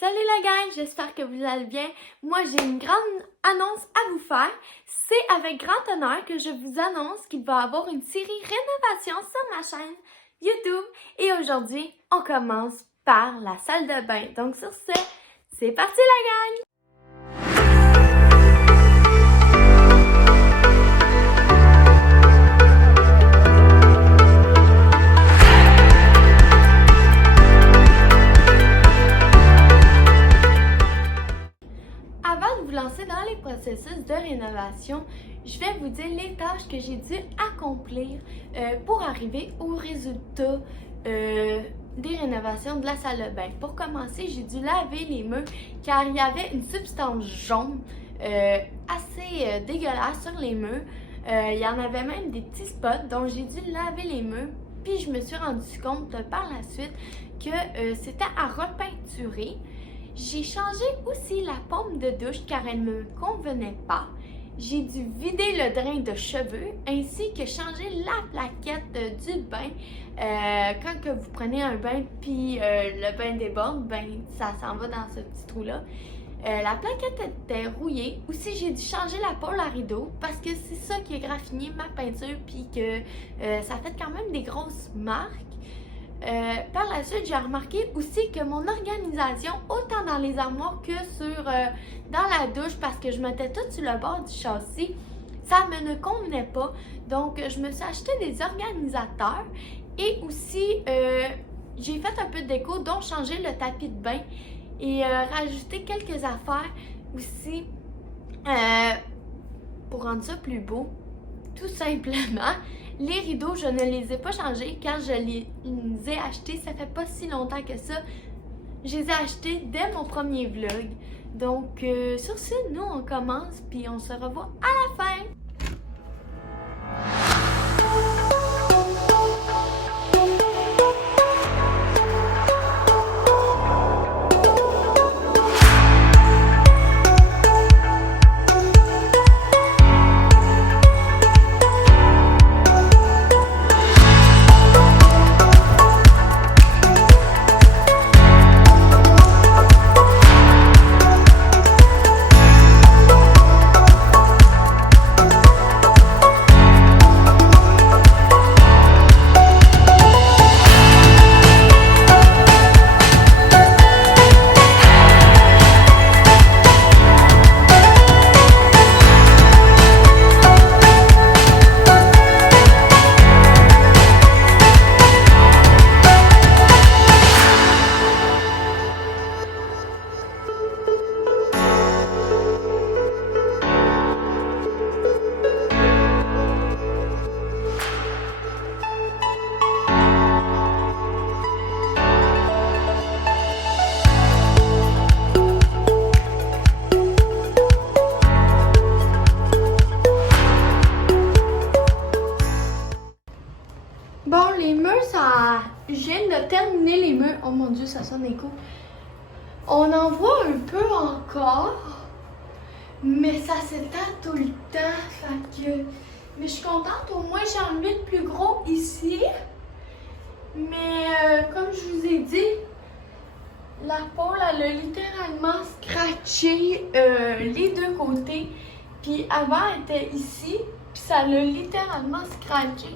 Salut la gang, j'espère que vous allez bien. Moi, j'ai une grande annonce à vous faire. C'est avec grand honneur que je vous annonce qu'il va y avoir une série rénovation sur ma chaîne YouTube. Et aujourd'hui, on commence par la salle de bain. Donc sur ce, c'est parti la gang! Avant de vous lancer dans les processus de rénovation, je vais vous dire les tâches que j'ai dû accomplir pour arriver au résultat des rénovations de la salle de bain. Pour commencer, j'ai dû laver les murs car il y avait une substance jaune assez dégueulasse sur les murs. Il y en avait même des petits spots, donc j'ai dû laver les murs. Puis je me suis rendu compte par la suite que c'était à repeinturer. J'ai changé aussi la pompe de douche car elle ne me convenait pas. J'ai dû vider le drain de cheveux ainsi que changer la plaquette du bain. Quand que vous prenez un bain puis le bain déborde, ben ça s'en va dans ce petit trou-là. La plaquette était rouillée. Aussi, j'ai dû changer la pôle à rideau parce que c'est ça qui a graffiné ma peinture puis que ça fait quand même des grosses marques. Par la suite, j'ai remarqué aussi que mon organisation, autant dans les armoires que dans la douche, parce que je mettais tout sur le bord du châssis, ça me ne convenait pas. Donc, je me suis acheté des organisateurs et aussi, j'ai fait un peu de déco, dont changer le tapis de bain et rajouter quelques affaires aussi pour rendre ça plus beau. Tout simplement, les rideaux, je ne les ai pas changés car je les ai achetés, ça fait pas si longtemps que ça. Je les ai achetés dès mon premier vlog. Donc, sur ce, nous, on commence puis on se revoit à la fin. Bon, les murs, je viens de terminer les murs. Oh mon dieu, ça sonne écho. On en voit un peu encore, mais ça s'étend tout le temps. Mais je suis contente, au moins j'ai enlevé le plus gros ici. Mais comme je vous ai dit, la pôle, elle a littéralement scratché les deux côtés. Puis avant, elle était ici, puis ça l'a littéralement scratché.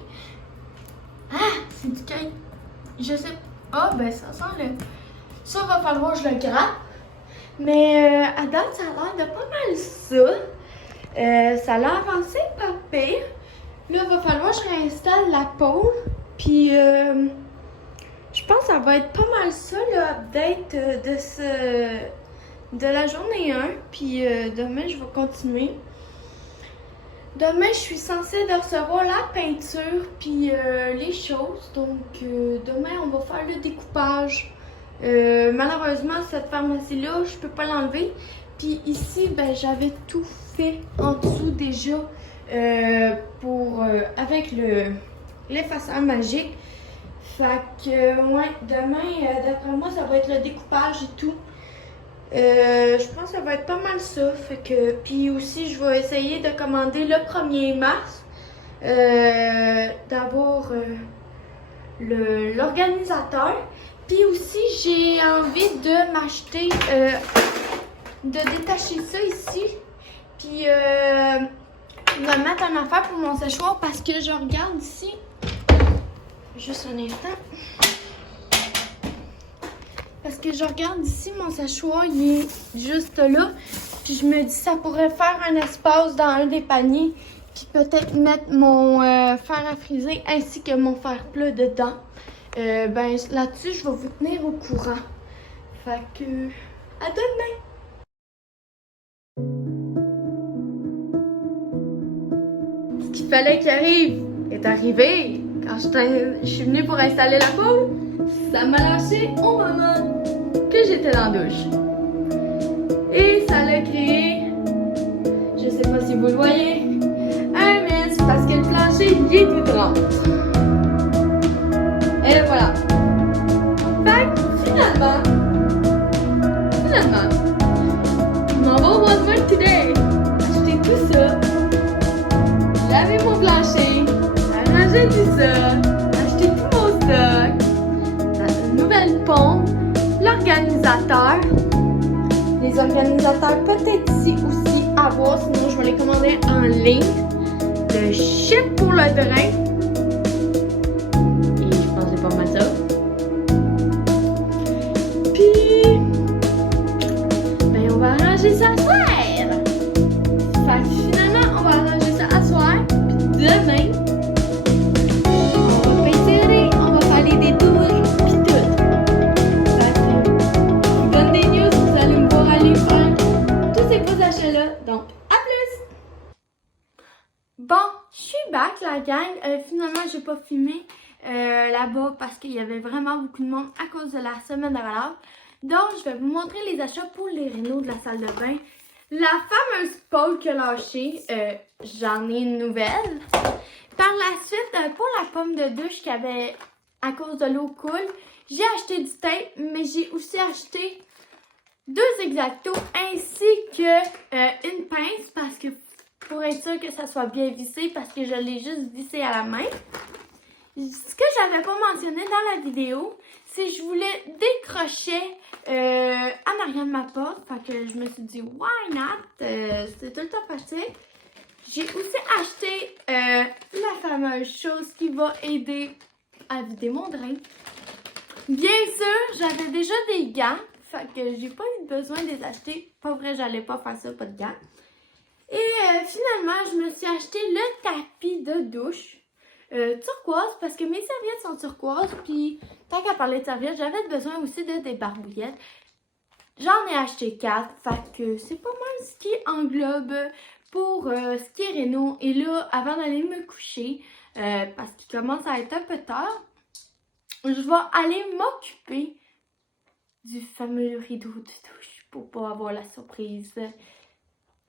Ah, c'est du cake. Je sais pas. Ah, ben ça sent le... Ça va falloir que je le gratte. Mais à date, ça a l'air de pas mal ça. Ça l'a avancé pas pire. Là, il va falloir que je réinstalle la pôle. Puis, je pense que ça va être pas mal ça, l'update de la journée 1. Puis, demain, je vais continuer. Demain, je suis censée de recevoir la peinture puis les choses. Donc, demain, on va faire le découpage. Malheureusement, cette pharmacie-là, je peux pas l'enlever. Puis ici, ben, j'avais tout fait en dessous déjà avec l'effaceur magique. Fait que, ouais, demain, d'après moi, ça va être le découpage et tout. Je pense que ça va être pas mal ça. Fait que, puis aussi, je vais essayer de commander le 1er mars. D'avoir l'organisateur. Puis Puis aussi, j'ai envie de m'acheter, de détacher ça ici. Puis de mettre en affaire pour mon séchoir parce que je regarde ici. Juste un instant. Parce que je regarde ici, mon séchoir, il est juste là. Puis je me dis, ça pourrait faire un espace dans un des paniers. Puis peut-être mettre mon fer à friser ainsi que mon fer plat dedans. Ben là-dessus, je vais vous tenir au courant. Fait que, à demain! Ce qu'il fallait qu'il arrive est arrivé. Quand je suis venue pour installer la poule, ça m'a lâché au moment que j'étais dans la douche. Et ça l'a créé, je sais pas si vous le voyez, un mess parce que le plancher il est tout rond. Et voilà. Fait que finalement, je m'en vais au Walmart today. Acheter tout ça, laver mon plancher, arranger tout ça, acheter tout mon stock, une nouvelle pompe, l'organisateur. Les organisateurs peut-être ici aussi à voir, sinon je vais les commander en ligne. Le chip pour le drain. Et je pense que c'est pas mal ça. Puis, ben on va arranger ça à soir. Fait que finalement, on va arranger ça à soir. Puis demain, on va peinturer, on va faire les détours, puis tout. Fait que, je vous donne des news, vous allez me voir aller faire tous ces beaux achats-là. Donc, à plus! Bon, je suis back, la gang. Finalement, j'ai pas filmé là-bas parce qu'il y avait vraiment beaucoup de monde à cause de la semaine de relâche. Donc, je vais vous montrer les achats pour les rénaux de la salle de bain. La fameuse pôle qui a lâché, j'en ai une nouvelle. Par la suite, pour la pomme de douche qui avait, à cause de l'eau coule, j'ai acheté du tape, mais j'ai aussi acheté 2 X-Acto ainsi que une pince parce que pour être sûr que ça soit bien vissé parce que je l'ai juste vissé à la main. Ce que j'avais pas mentionné dans la vidéo, c'est que je voulais décrocher en arrière de ma porte. Fait que je me suis dit, why not? C'est tout le temps pratique. J'ai aussi acheté la fameuse chose qui va aider à vider mon drain. Bien sûr, j'avais déjà des gants. Fait que j'ai pas eu besoin de les acheter. Pas vrai, j'allais pas faire ça, pas de gants. Et finalement, je me suis acheté le tapis de douche turquoise parce que mes serviettes sont turquoises. Puis, tant qu'à parler de serviettes, j'avais besoin aussi de des barbouillettes. J'en ai acheté 4. Fait que c'est pas mal ce qui englobe pour ce qui est réno. Et là, avant d'aller me coucher, parce qu'il commence à être un peu tard, je vais aller m'occuper du fameux rideau de douche pour pas avoir la surprise.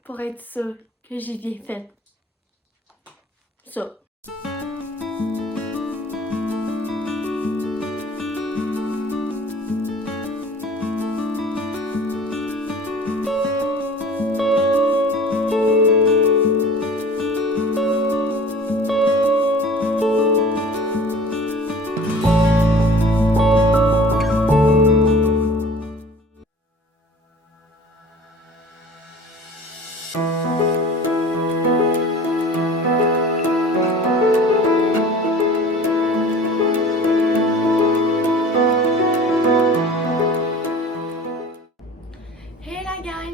Pour être sûr que j'ai bien fait ça.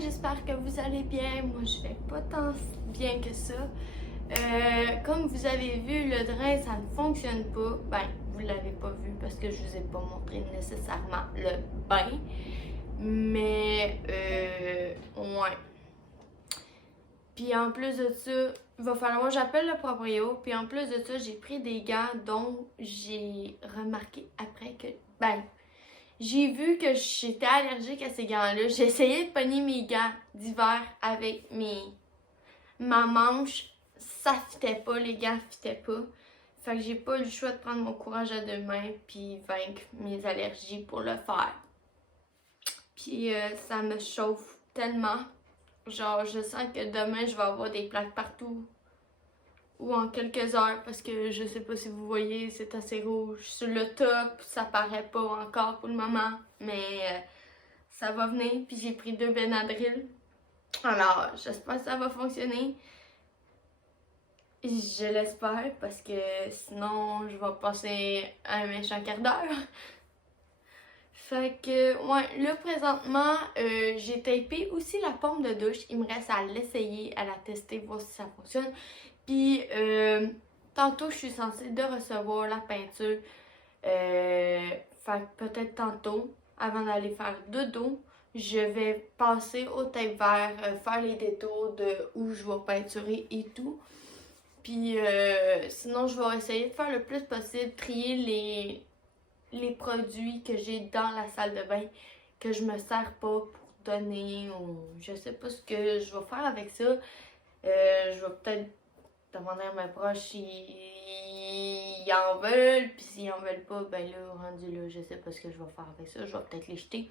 J'espère que vous allez bien. Moi, je vais pas tant bien que ça. Comme vous avez vu, le drain, ça ne fonctionne pas. Ben, vous l'avez pas vu parce que je vous ai pas montré nécessairement le bain. Mais, ouais. Puis en plus de ça, il va falloir que j'appelle le proprio. Puis en plus de ça, j'ai pris des gants dont j'ai remarqué après que, ben, j'ai vu que j'étais allergique à ces gants-là. J'ai essayé de pogner mes gants d'hiver avec ma manche. Ça fitait pas, les gants fitaient pas. Fait que j'ai pas eu le choix de prendre mon courage à 2 mains puis vaincre mes allergies pour le faire. Puis ça me chauffe tellement. Genre, je sens que demain, je vais avoir des plaques partout. ou en quelques heures parce que je sais pas si vous voyez, c'est assez rouge sur le top, ça paraît pas encore pour le moment, mais ça va venir. Puis j'ai pris 2 Benadryl, alors j'espère que ça va fonctionner. Je l'espère parce que sinon je vais passer un méchant quart d'heure. Fait que, ouais, là présentement, j'ai tapé aussi la pompe de douche. Il me reste à l'essayer, à la tester, voir si ça fonctionne. Puis, tantôt, je suis censée de recevoir la peinture. Fait que peut-être tantôt, avant d'aller faire dodo, je vais passer au tape vert, faire les détours de où je vais peinturer et tout. Puis, sinon, je vais essayer de faire le plus possible, trier les produits que j'ai dans la salle de bain que je me sers pas pour donner ou je sais pas ce que je vais faire avec ça. Je vais peut-être demander à mes proches s'ils en veulent, puis s'ils en veulent pas, ben là, rendu là, je sais pas ce que je vais faire avec ça. Je vais peut-être les jeter.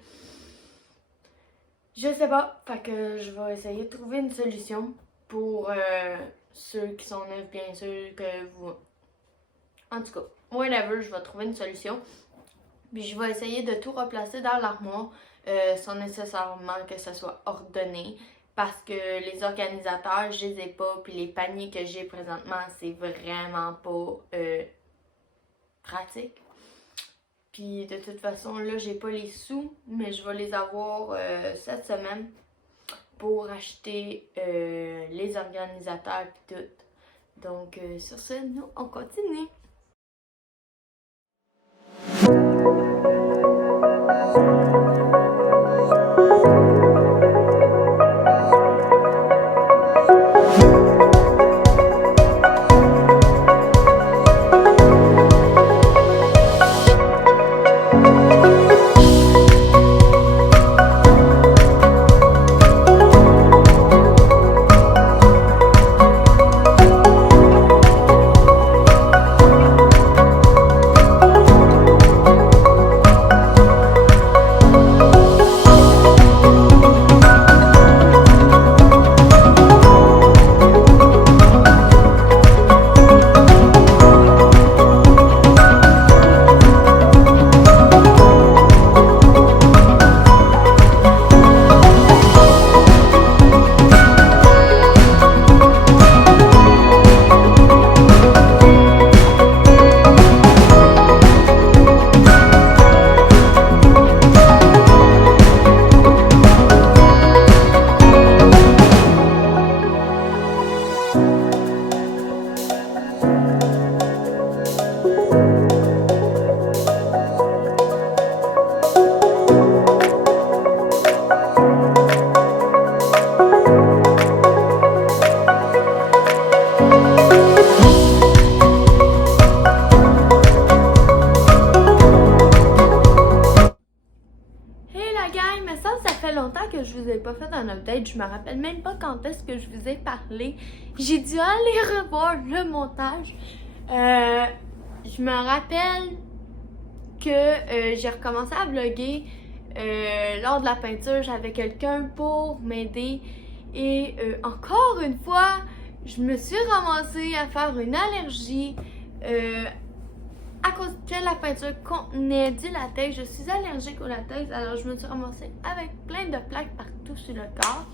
Je sais pas, fait que je vais essayer de trouver une solution pour ceux qui sont neufs, bien sûr que vous... En tout cas, whatever, je vais trouver une solution. Puis je vais essayer de tout replacer dans l'armoire sans nécessairement que ça soit ordonné. Parce que les organisateurs, je les ai pas. Puis les paniers que j'ai présentement, c'est vraiment pas pratique. Puis de toute façon, là, j'ai pas les sous. Mais je vais les avoir cette semaine pour acheter les organisateurs et tout. Donc sur ce, nous, on continue. Que je vous ai pas fait un update, je me rappelle même pas quand est-ce que je vous ai parlé. J'ai dû aller revoir le montage. Je me rappelle que j'ai recommencé à vlogger lors de la peinture. J'avais quelqu'un pour m'aider et encore une fois, je me suis ramassée à faire une allergie à cause que la peinture contenait du latex. Je suis allergique au latex, alors je me suis ramassée avec plein de plaques partout sur le corps.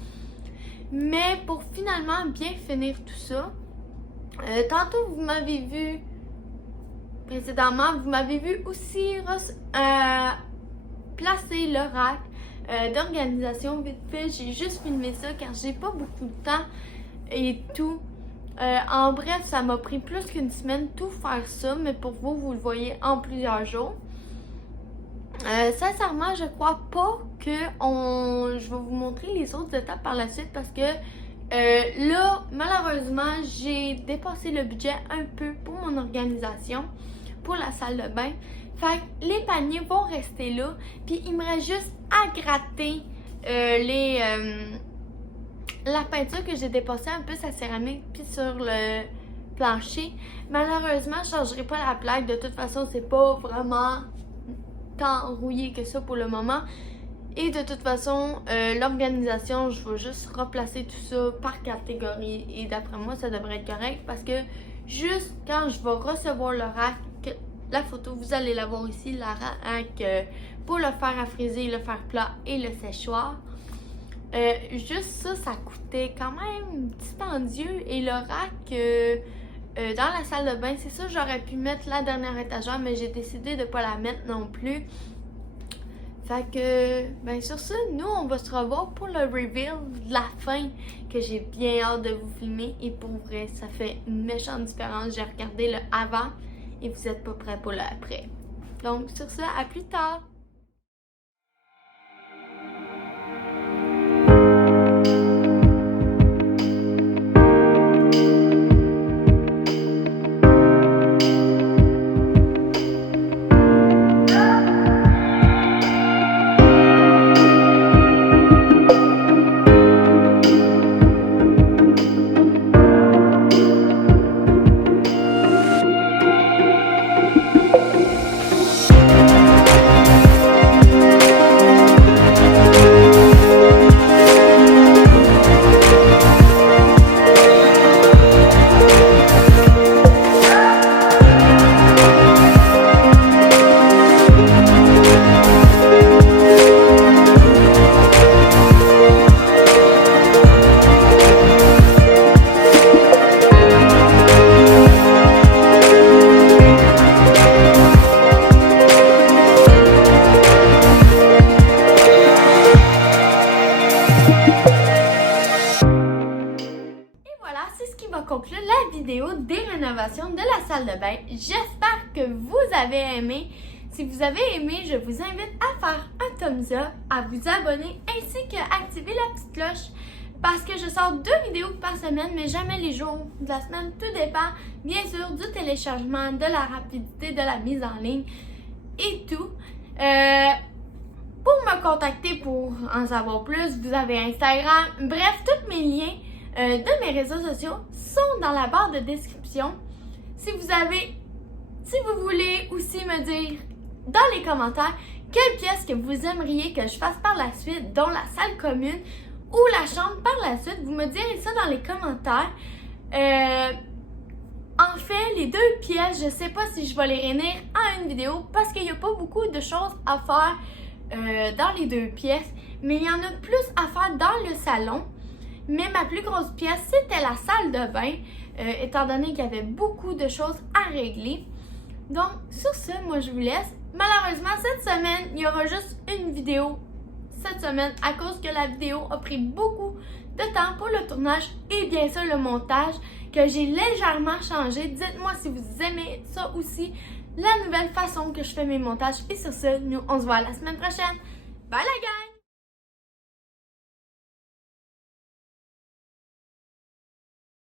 Mais pour finalement bien finir tout ça, tantôt vous m'avez vu, précédemment, vous m'avez vu aussi placer le rack d'organisation vite fait. J'ai juste filmé ça car j'ai pas beaucoup de temps et tout. En bref, ça m'a pris plus qu'une semaine tout faire ça, mais pour vous, vous le voyez en plusieurs jours. Sincèrement, je crois pas que je vais vous montrer les autres étapes par la suite parce que là, malheureusement, j'ai dépassé le budget un peu pour mon organisation, pour la salle de bain. Fait que les paniers vont rester là, puis il me reste juste à gratter la peinture que j'ai dépassée un peu sa céramique puis sur le plancher. Malheureusement, je ne changerai pas la plaque. De toute façon, c'est pas vraiment tant rouillé que ça pour le moment. Et de toute façon, l'organisation, je vais juste replacer tout ça par catégorie. Et d'après moi, ça devrait être correct parce que juste quand je vais recevoir le rack, la photo, vous allez la voir ici, la rack pour le fer à friser, le fer plat et le séchoir. Juste ça coûtait quand même dispendieux. Et le rack dans la salle de bain, c'est ça, j'aurais pu mettre la dernière étagère, mais j'ai décidé de ne pas la mettre non plus. Fait que, ben sur ça, nous, on va se revoir pour le reveal de la fin que j'ai bien hâte de vous filmer. Et pour vrai, ça fait une méchante différence. J'ai regardé le avant et vous n'êtes pas prêts pour le après. Donc, sur ça, à plus tard! Conclure la vidéo des rénovations de la salle de bain. J'espère que vous avez aimé. Si vous avez aimé, je vous invite à faire un thumbs up, à vous abonner ainsi qu'à activer la petite cloche parce que je sors 2 vidéos par semaine, mais jamais les jours de la semaine. Tout dépend bien sûr du téléchargement, de la rapidité de la mise en ligne et tout. Pour me contacter pour en savoir plus, vous avez Instagram. Bref, tous mes liens de mes réseaux sociaux sont dans la barre de description. Si vous voulez aussi me dire dans les commentaires quelle pièce que vous aimeriez que je fasse par la suite, dont la salle commune ou la chambre par la suite, vous me direz ça dans les commentaires. En fait, les 2 pièces, je sais pas si je vais les réunir en une vidéo parce qu'il n'y a pas beaucoup de choses à faire dans les 2 pièces, mais il y en a plus à faire dans le salon. Mais ma plus grosse pièce, c'était la salle de bain, étant donné qu'il y avait beaucoup de choses à régler. Donc, sur ce, moi je vous laisse. Malheureusement, cette semaine, il y aura juste une vidéo cette semaine à cause que la vidéo a pris beaucoup de temps pour le tournage et bien sûr le montage que j'ai légèrement changé. Dites-moi si vous aimez ça aussi, la nouvelle façon que je fais mes montages. Et sur ce, nous, on se voit la semaine prochaine. Bye la gang!